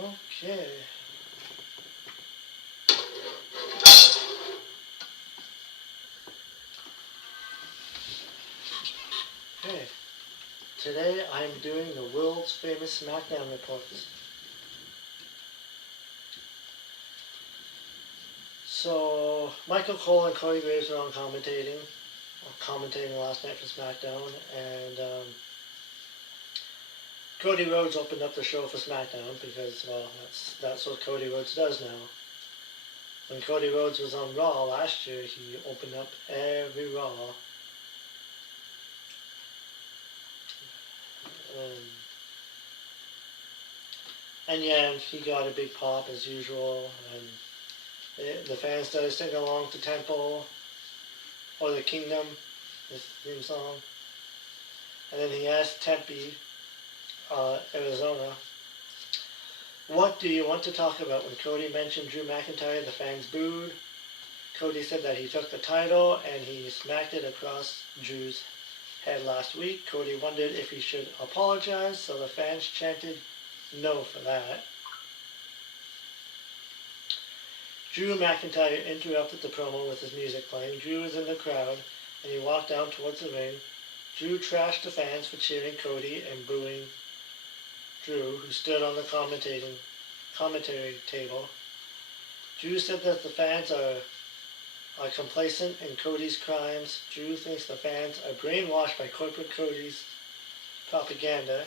Okay. Okay. Today I'm doing the world's famous SmackDown reports. So Michael Cole and Cody Graves were on commentating last night for SmackDown, and Cody Rhodes opened up the show for SmackDown because, well, that's what Cody Rhodes does now. When Cody Rhodes was on Raw last year, he opened up every Raw. Um, and yeah, he got a big pop as usual, and the fans started singing along to Temple or the Kingdom, his theme song. And then he asked Tempe, Arizona, what do you want to talk about? When Cody mentioned Drew McIntyre, the fans booed. Cody said that he took the title and he smacked it across Drew's head last week. Cody wondered if he should apologize, so the fans chanted no for that. Drew McIntyre interrupted the promo with his music playing. Drew was in the crowd, and he walked down towards the ring. Drew trashed the fans for cheering Cody and booing Drew, who stood on the commentary table. Drew said that the fans are complacent in Cody's crimes. Drew thinks the fans are brainwashed by corporate Cody's propaganda.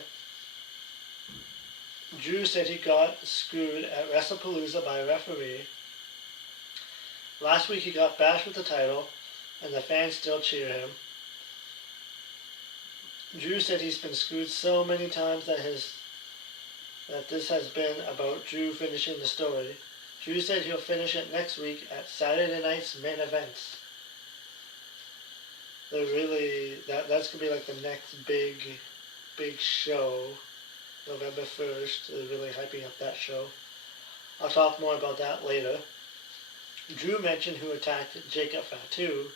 Drew said he got screwed at WrestlePalooza by a referee. Last week he got bashed with the title, and the fans still cheer him. Drew said he's been screwed so many times that this has been about Drew finishing the story. Drew said he'll finish it next week at Saturday night's main events. That's gonna be like the next big show, November 1st. They're really hyping up that show. I'll talk more about that later. Drew mentioned who attacked Jacob Fatu.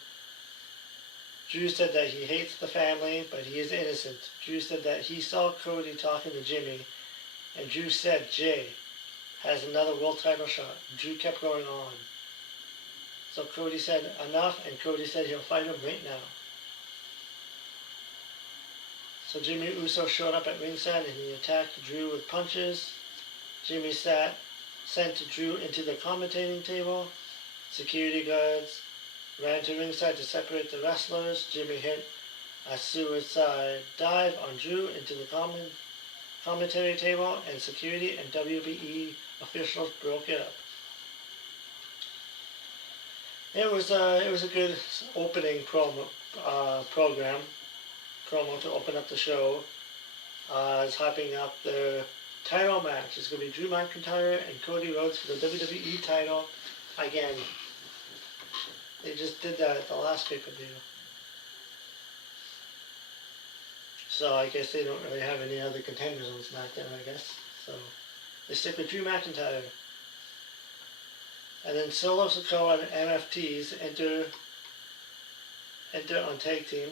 Drew said that he hates the family, but he is innocent. Drew said that he saw Cody talking to Jimmy, and Drew said Jay has another world title shot. Drew kept going on. So Cody said enough, and Cody said he'll fight him right now. So Jimmy Uso showed up at ringside and he attacked Drew with punches. Jimmy sent Drew into the commentating table. Security guards ran to ringside to separate the wrestlers. Jimmy hit a suicide dive on Drew into the commentary table, and security and WBE officials broke it up. It was a good opening promo to open up the show. It's hyping up the title match. It's going to be Drew McIntyre and Cody Rhodes for the WWE title again. They just did that at the last pay-per-view. So I guess they don't really have any other contenders on SmackDown, I guess. So they stick with Drew McIntyre. And then Solo Sikoa and MFTs enter on tag team.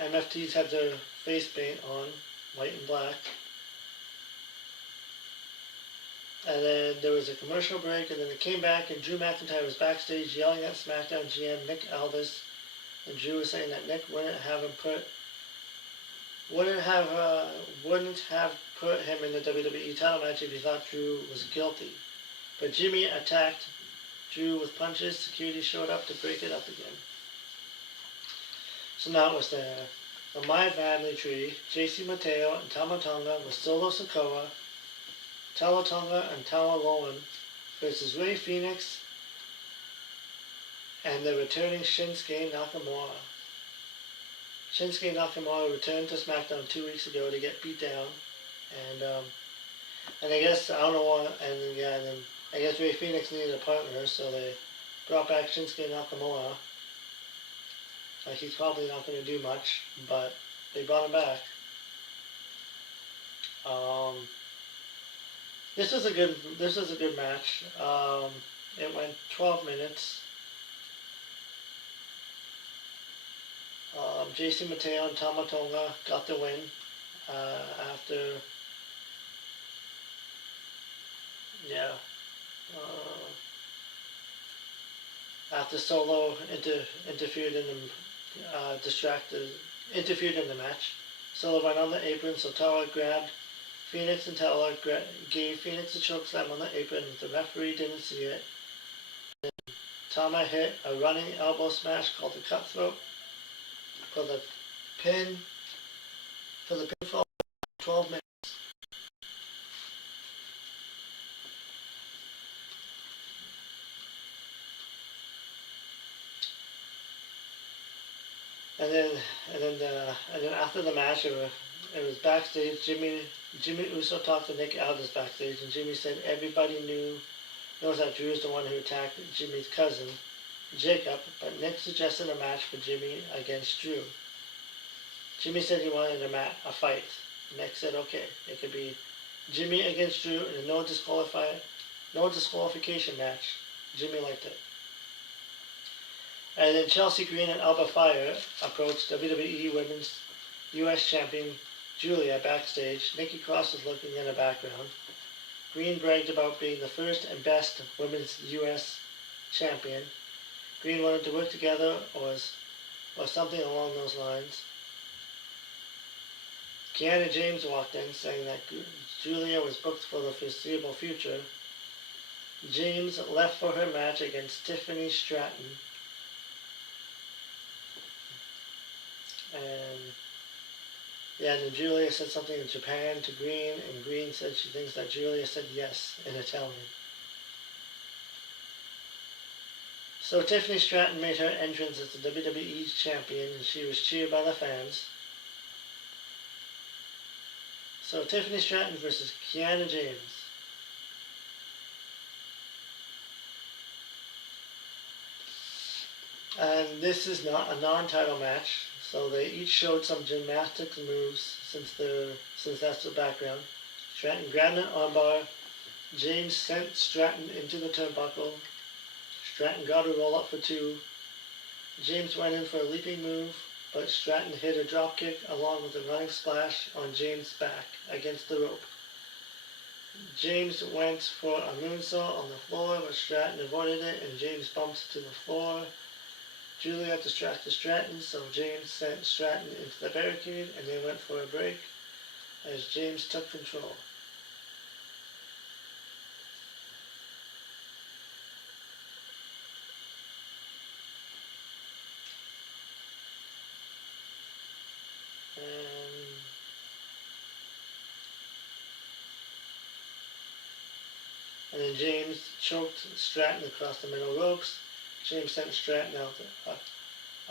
MFTs have their face paint on, white and black. And then there was a commercial break, and then it came back, and Drew McIntyre was backstage yelling at SmackDown GM Nick Aldis, and Drew was saying that Nick wouldn't have put him in the WWE title match if he thought Drew was guilty. But Jimmy attacked Drew with punches. Security showed up to break it up again. So now it was the My Family Tree, JC Mateo and Tama Tonga with Solo Sikoa, Tala Tonga and Tala Lowen versus Rey Fenix and the returning Shinsuke Nakamura. Shinsuke Nakamura returned to SmackDown 2 weeks ago to get beat down, and I guess I don't know why, and then I guess Rey Fenix needed a partner, so they brought back Shinsuke Nakamura. He's probably not going to do much, but they brought him back. This was a good match. It went 12 minutes. JC Mateo and Tama Tonga got the win after yeah. After Solo interfered in the interfered in the match, Solo went on the apron, so Tara grabbed Phoenix, and Tara gave Phoenix a chokeslam on the apron. The referee didn't see it. Tama hit a running elbow smash called the cutthroat for the pin for the pinfall 12 minutes. And then after the match, it was backstage. Jimmy Uso talked to Nick Aldis backstage, and Jimmy said everybody knows that Drew is the one who attacked Jimmy's cousin, Jacob, but Nick suggested a match for Jimmy against Drew. Jimmy said he wanted a fight. Nick said okay, it could be Jimmy against Drew in a no disqualification match. Jimmy liked it. And then Chelsea Green and Alba Fire approached WWE Women's U.S. Champion Julia backstage. Nikki Cross was looking in the background. Green bragged about being the first and best Women's U.S. Champion. Green wanted to work together or something along those lines. Kiana James walked in saying that Julia was booked for the foreseeable future. James left for her match against Tiffany Stratton. And then Julia said something in Japan to Green, and Green said she thinks that Julia said yes in Italian. So Tiffany Stratton made her entrance as the WWE champion, and she was cheered by the fans. So Tiffany Stratton versus Kiana James. And this is not a non-title match. So they each showed some gymnastics moves since that's the background. Stratton grabbed an armbar. James sent Stratton into the turnbuckle. Stratton got a roll up for two. James went in for a leaping move, but Stratton hit a dropkick along with a running splash on James' back against the rope. James went for a moonsault on the floor, but Stratton avoided it, and James bumped to the floor. Julia distracted Stratton, so James sent Stratton into the barricade, and they went for a break as James took control. And then James choked Stratton across the middle ropes. James sent Stratton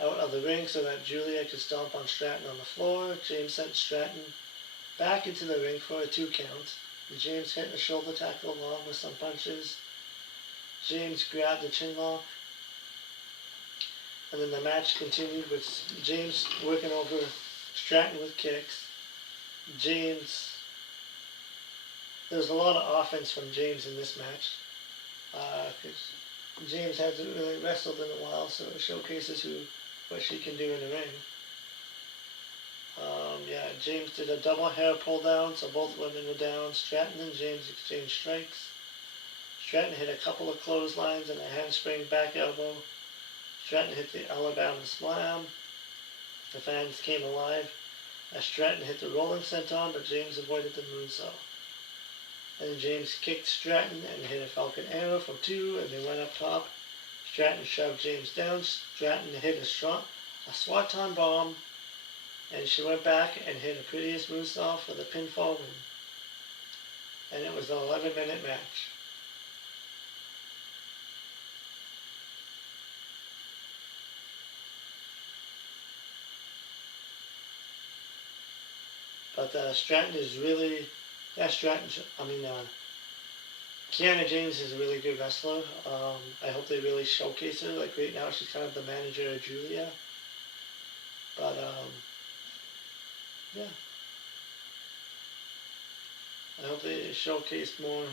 out of the ring so that Julia could stomp on Stratton on the floor. James sent Stratton back into the ring for a 2 count. James hit a shoulder tackle along with some punches. James grabbed the chin lock. And then the match continued with James working over Stratton with kicks. There was a lot of offense from James in this match. Because James hasn't really wrestled in a while, so it showcases what she can do in the ring. James did a double hair pull down, so both women were down. Stratton and James exchanged strikes. Stratton hit a couple of clotheslines and a handspring back elbow. Stratton hit the Alabama slam. The fans came alive as Stratton hit the rolling senton, but James avoided the moonsault. And then James kicked Stratton and hit a Falcon Arrow for 2, and they went up top. Stratton shoved James down. Stratton hit a Swanton bomb, and she went back and hit a prettiest moonsault for the pinfall win. And it was an 11-minute match. But Stratton is really, Kiana James is a really good wrestler. I hope they really showcase her. Like right now, she's kind of the manager of Julia. But I hope they showcase more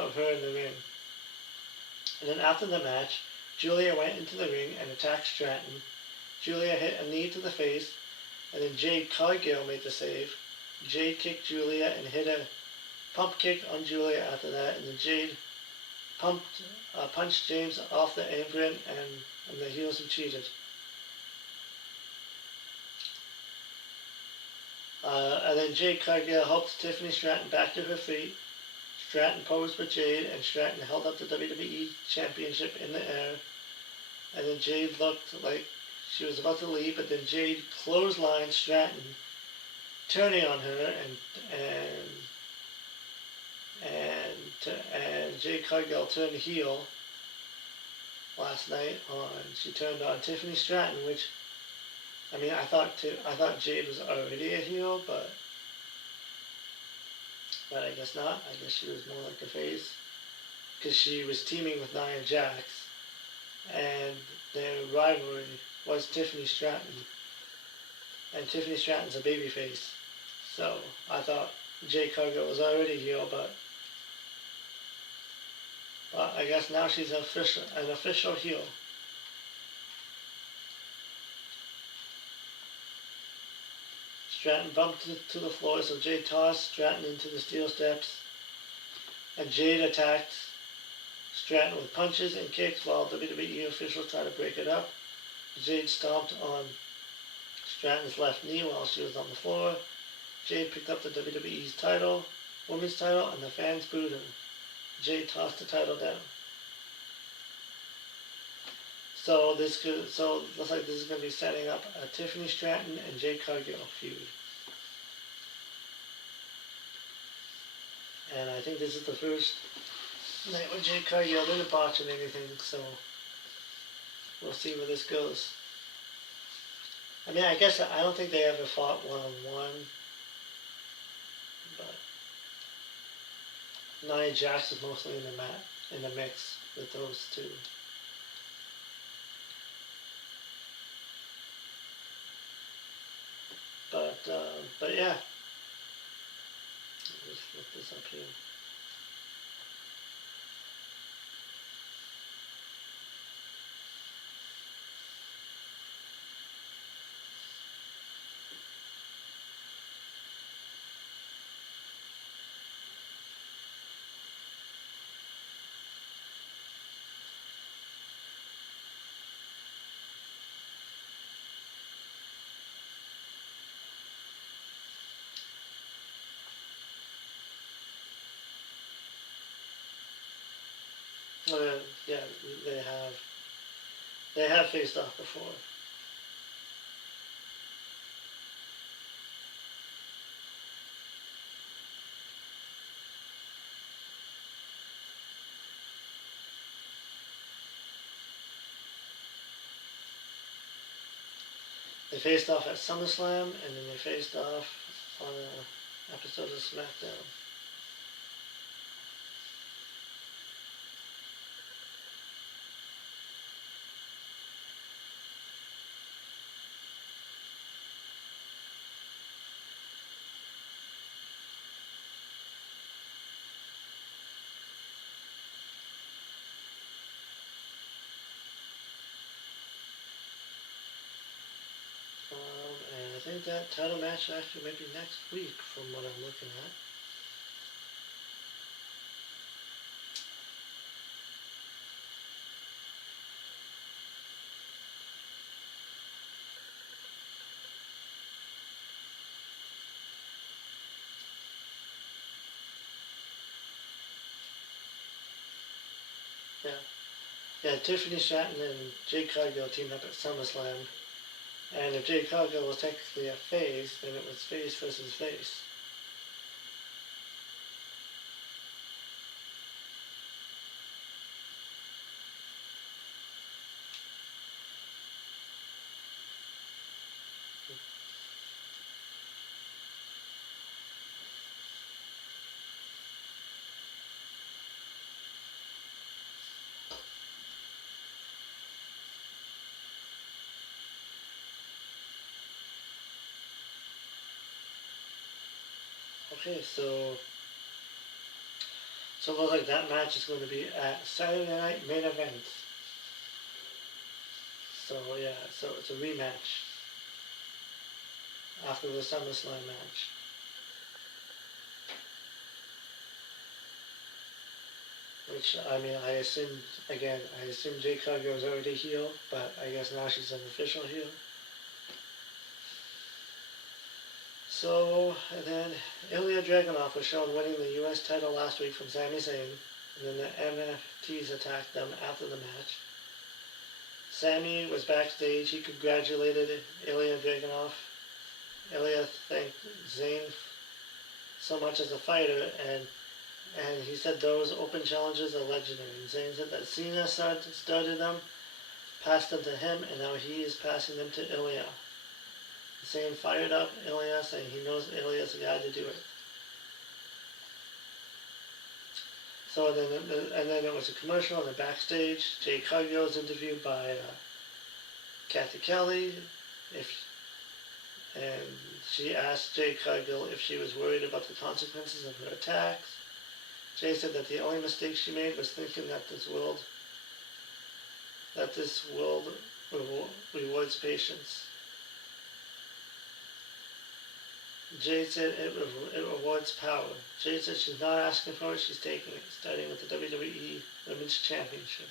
of her in the ring. And then after the match, Julia went into the ring and attacked Stratton. Julia hit a knee to the face, and then Jade Cargill made the save. Jade kicked Julia and hit a pump kick on Julia after that, and then Jade punched James off the apron, and the heels and cheated. And then Jade Cargill helped Tiffany Stratton back to her feet. Stratton posed with Jade, and Stratton held up the WWE Championship in the air. And then Jade looked like she was about to leave, but then Jade clotheslined Stratton, turning on her, and Jade Cargill turned heel last night. She turned on Tiffany Stratton, which, I mean, I thought Jade was already a heel, but I guess not. I guess she was more like a face, because she was teaming with Nia Jax, and their rivalry was Tiffany Stratton, and Tiffany Stratton's a babyface, so I thought Jade Cargill was already heel, but I guess now she's an official heel. Stratton bumped to the floor, so Jade tossed Stratton into the steel steps, and Jade attacked Stratton with punches and kicks while WWE officials tried to break it up. Jade stomped on Stratton's left knee while she was on the floor. Jade picked up the WWE's title, women's title, and the fans booed her. Jade tossed the title down. So it looks like this is going to be setting up a Tiffany Stratton and Jade Cargill feud. And I think this is the first night with Jade Cargill. Didn't botch in anything, so we'll see where this goes. I mean, I guess I don't think they ever fought one-on-one, but Nia Jax is mostly in the mix with those two. But yeah. Let's look this up here. Oh yeah, they have faced off before. They faced off at SummerSlam, and then they faced off on an episode of SmackDown. And I think that title match actually might be next week from what I'm looking at. Yeah, Tiffany Stratton and Jade Cargill teamed up at SummerSlam. And if Jade Cargill was technically a face, then it was face versus face. Okay, so it looks like that match is going to be at Saturday Night Main Event. So yeah, so it's a rematch after the SummerSlam match. Which, I mean, I assume Jade Cargill was already heel, but I guess now she's an official heel. So, and then Ilya Dragunov was shown winning the U.S. title last week from Sami Zayn, and then the NFTs attacked them after the match. Sami was backstage. He congratulated Ilya Dragunov. Ilya thanked Zayn so much as a fighter, and he said those open challenges are legendary. And Zayn said that Cena started them, passed them to him, and now he is passing them to Ilya. Zayn fired up Ilya, saying he knows Ilya's the guy to do it. So then it was a commercial, and then backstage, Jade Cargill was interviewed by Kathy Kelly, and she asked Jade Cargill if she was worried about the consequences of her attacks. Jade said that the only mistake she made was thinking that this world rewards patience. Jade said it rewards power. Jade said she's not asking for it, she's taking it, starting with the WWE Women's Championship.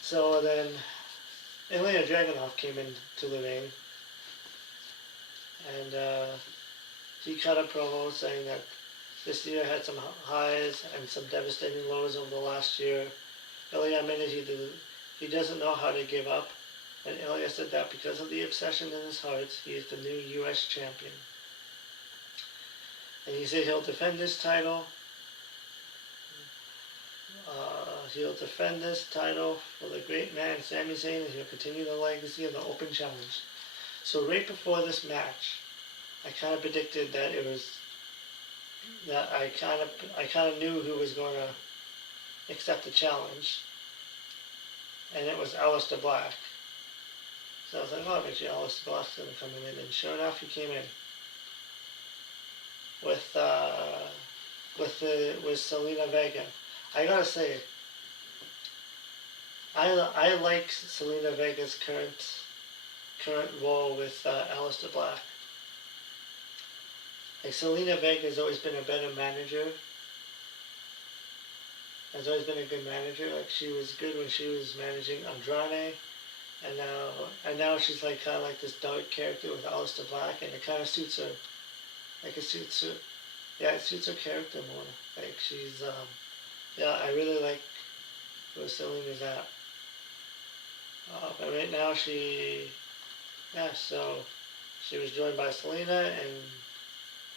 So then Ilya Dragunov came into the ring, and he cut a promo saying that this year had some highs and some devastating lows over the last year. Ilya admitted he doesn't know how to give up, and Ilya said that because of the obsession in his heart, he is the new U.S. champion. And he said he'll defend this title. He'll defend this title for the great man Sami Zayn, and he'll continue the legacy of the Open Challenge. So right before this match, I kind of predicted that I kind of knew who was going to accept the challenge, and it was Aleister Black. So I was like, oh, I bet you Aleister Black's going to come in, and sure enough, he came in with Zelina Vega. I gotta say, I like Zelina Vega's current role with Aleister Black. Like, Zelina Vega has always been a better manager. Has always been a good manager. Like, she was good when she was managing Andrade, and now she's like kind of like this dark character with Aleister Black, and it kind of suits her. Like, it suits her. Yeah, it suits her character more. Like, she's yeah, I really like where Zelina's at. But right now so she was joined by Zelina, and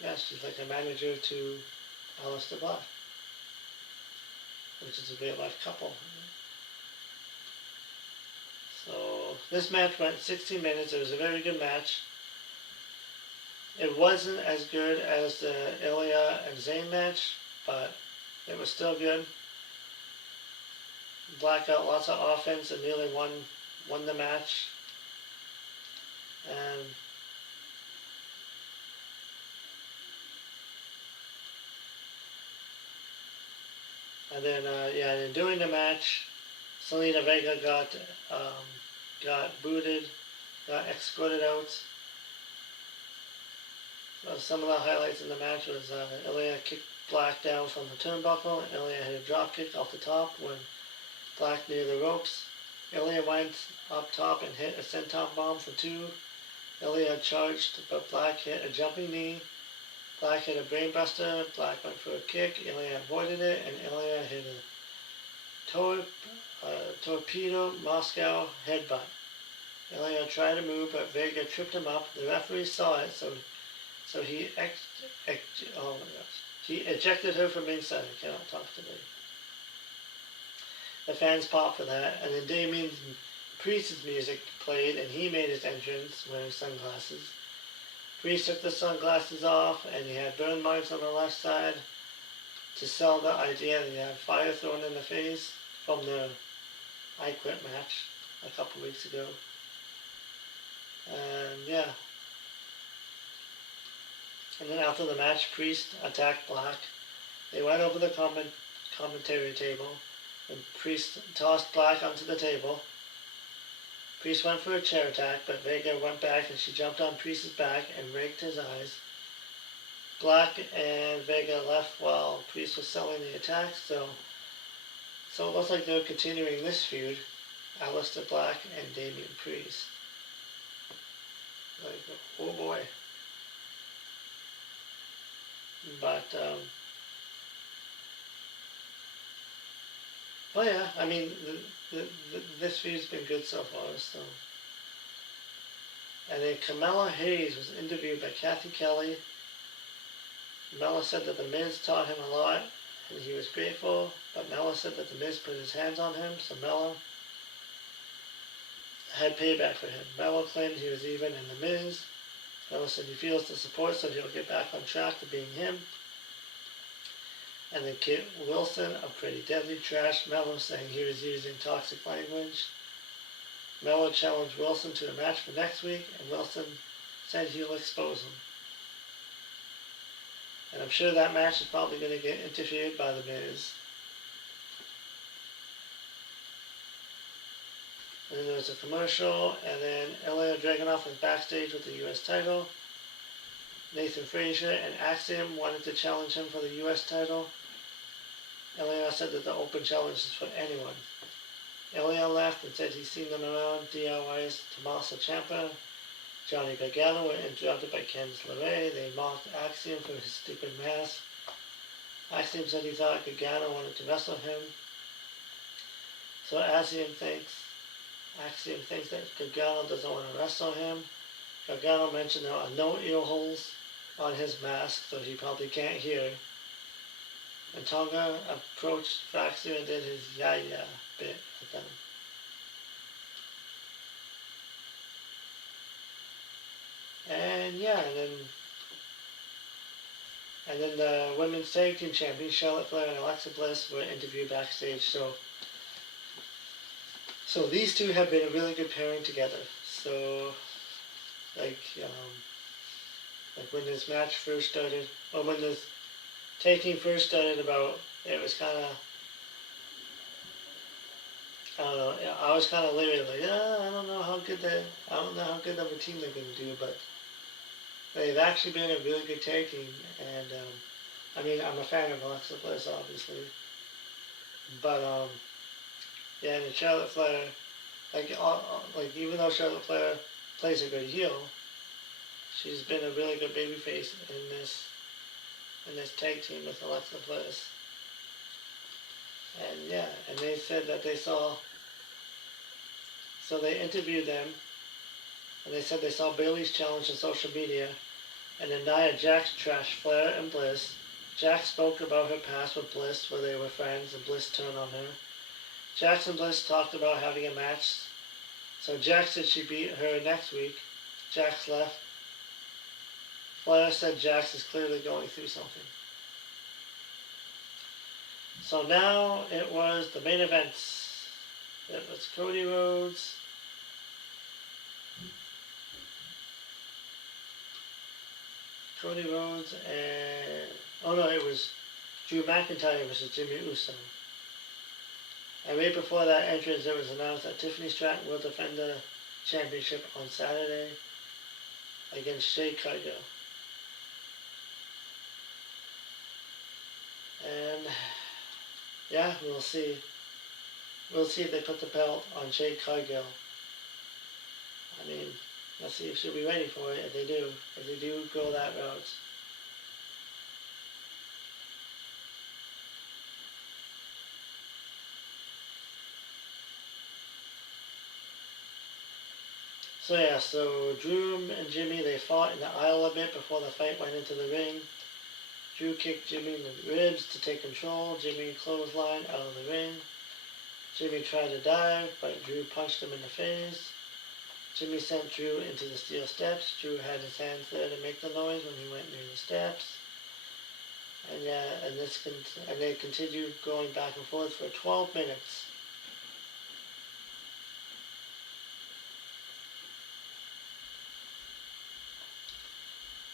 yeah, she's like a manager to Aleister Black, which is a real life couple. So this match went 16 minutes. It was a very good match. It wasn't as good as the Ilya and Zayn match, but it was still good. Black got lots of offense and nearly won the match. And then and during the match, Zelina Vega got booted, got escorted out. So some of the highlights in the match was Ilya kicked Black down from the turnbuckle. Ilya hit a drop kick off the top when Black near the ropes. Ilya went up top and hit a senton bomb for 2. Ilya charged, but Black hit a jumping knee. Black hit a brainbuster. Black went for a kick. Ilya avoided it, and Ilya hit a torpedo Moscow headbutt. Ilya tried to move, but Vega tripped him up. The referee saw it, so he ejected her from ringside. I cannot talk today. The fans popped for that, and then Damien Priest's music played, and he made his entrance wearing sunglasses. Priest took the sunglasses off, and he had burn marks on the left side to sell the idea that he had fire thrown in the face from the I Quit match a couple weeks ago. And yeah. And then after the match, Priest attacked Black. They went over the commentary table, and Priest tossed Black onto the table. Priest went for a chair attack, but Vega went back, and she jumped on Priest's back and raked his eyes. Black and Vega left while Priest was selling the attack, so it looks like they're continuing this feud. Aleister Black and Damian Priest. Like, oh boy. But, oh yeah, I mean, this feud's been good so far, so. And then Carmella Hayes was interviewed by Kathy Kelly. Mella said that The Miz taught him a lot, and he was grateful, but Mella said that The Miz put his hands on him, so Mella had payback for him. Mella claimed he was even in The Miz. Mella said he feels the support, so he'll get back on track to being him. And then Kit Wilson of Pretty Deadly trashed Mella, saying he was using toxic language. Mella challenged Wilson to a match for next week, and Wilson said he'll expose him. And I'm sure that match is probably going to get interfered by The Miz. And then there was a commercial, and then Ilya Dragunov was backstage with the U.S. title. Nathan Frazier and Axiom wanted to challenge him for the U.S. title. Ilya said that the open challenge is for anyone. Ilya left and said he's seen them around. DIY's Tommaso Ciampa, Johnny Gargano were interrupted by Candice LeRae. They mocked Axiom for his stupid mask. Axiom said he thought Gargano wanted to wrestle him. So Axiom thinks that Gargano doesn't want to wrestle him. Gargano mentioned there are no ear holes on his mask, so he probably can't hear. And Tonga approached Axiom and did his yeah bit with them. And yeah, and then the women's tag team champions Charlotte Flair and Alexa Bliss were interviewed backstage. So these two have been a really good pairing together. So like when this match first started, or when this tag team first started, it was kind of, I don't know, I was kind of leery, like, I don't know how good of a team they're going to do, but they've actually been a really good tag team, and I mean, I'm a fan of Alexa Bliss, obviously, but yeah, and Charlotte Flair, like even though Charlotte Flair plays a good heel, she's been a really good babyface in this tag team with Alexa Bliss. And yeah, and they said that so they interviewed them, and they said they saw Bayley's challenge on social media, and then Nia Jax trashed Flair and Bliss. Jax spoke about her past with Bliss, where they were friends, and Bliss turned on her. Jax and Bliss talked about having a match, so Jax said she beat her next week. Jax left. Flair said Jax is clearly going through something. So now it was the main events. It was Cody Rhodes and it was Drew McIntyre versus Jimmy Uso. And right before that entrance, it was announced that Tiffany Stratton will defend the championship on Saturday against Jade Cargill. And yeah, we'll see. We'll see if they put the belt on Jade Cargill. I mean, let's see if she'll be ready for it. If they do go that route. So yeah, so Drew and Jimmy, they fought in the aisle a bit before the fight went into the ring. Drew kicked Jimmy in the ribs to take control. Jimmy clotheslined out of the ring. Jimmy tried to dive, but Drew punched him in the face. Jimmy sent Drew into the steel steps. Drew had his hands there to make the noise when he went near the steps. And yeah, and they continued going back and forth for 12 minutes.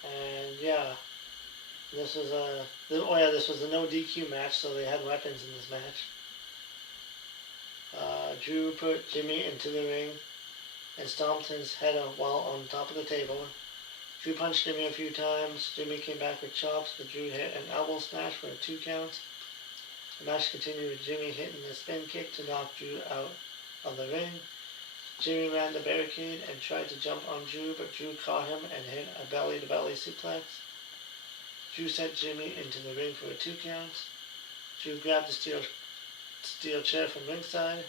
And yeah, this was a no DQ match, so they had weapons in this match. Drew put Jimmy into the ring and stomped his head up while on top of the table. Drew punched Jimmy a few times. Jimmy came back with chops, but Drew hit an elbow smash for a 2 count. The match continued with Jimmy hitting a spin kick to knock Drew out of the ring. Jimmy ran the barricade and tried to jump on Drew, but Drew caught him and hit a belly-to-belly suplex. Drew sent Jimmy into the ring for a 2 count. Drew grabbed the steel chair from ringside.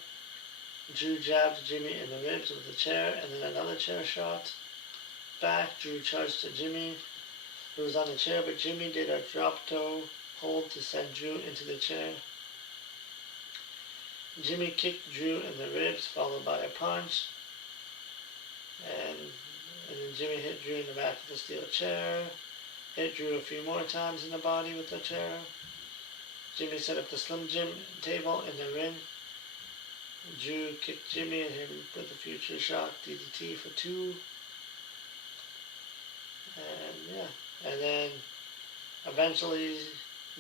Drew jabbed Jimmy in the ribs with a chair and then another chair shot. Back, Drew charged to Jimmy, who was on the chair, but Jimmy did a drop toe hold to send Drew into the chair. Jimmy kicked Drew in the ribs, followed by a punch, and then Jimmy hit Drew in the back with the steel chair, hit Drew a few more times in the body with the chair. Jimmy set up the Slim Jim table in the ring. Drew kicked Jimmy and hit him with a future shock DDT for 2. And yeah, and then eventually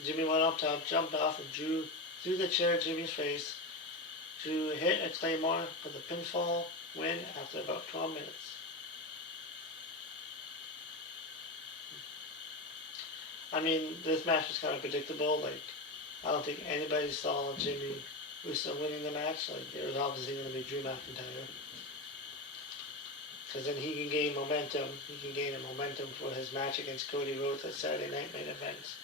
Jimmy went up top, jumped off, and Drew threw the chair at Jimmy's face. Drew hit a Claymore for the pinfall win after about 12 minutes. I mean, this match was kind of predictable. Like, I don't think anybody saw Jimmy Uso winning the match. Like, it was obviously going to be Drew McIntyre. Because then he can gain momentum. He can gain a momentum for his match against Cody Rhodes at Saturday Night Main Event.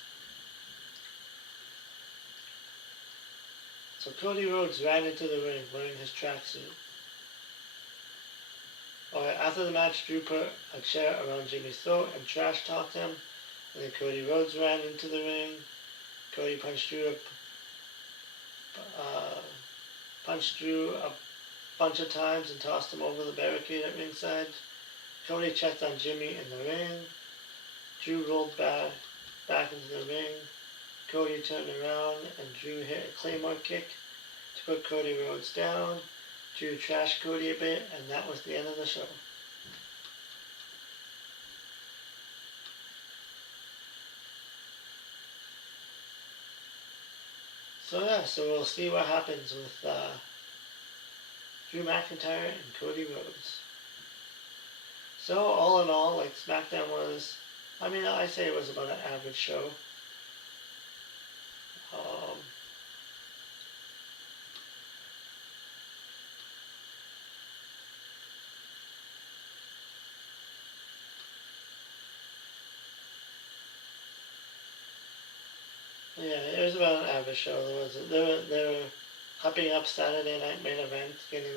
So Cody Rhodes ran into the ring wearing his tracksuit. After the match, Drew put a chair around Jimmy's throat and trash talked him. And then Cody Rhodes ran into the ring. Cody punched Drew a bunch of times and tossed him over the barricade at ringside. Cody checked on Jimmy in the ring. Drew rolled back into the ring. Cody turned around and Drew hit a Claymore kick to put Cody Rhodes down. Drew trashed Cody a bit, and that was the end of the show. So yeah, so we'll see what happens with Drew McIntyre and Cody Rhodes. So all in all, like, SmackDown was, I mean, I say it was about an average show. Yeah, it was about an average show. They were hyping up Saturday Night Main Event, getting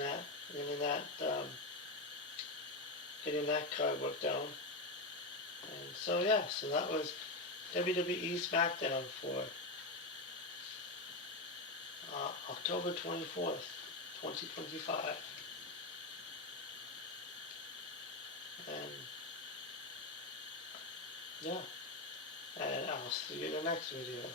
that card worked out. And so yeah, so that was WWE SmackDown for October 24th, 2025. And yeah, and I'll see you in the next video.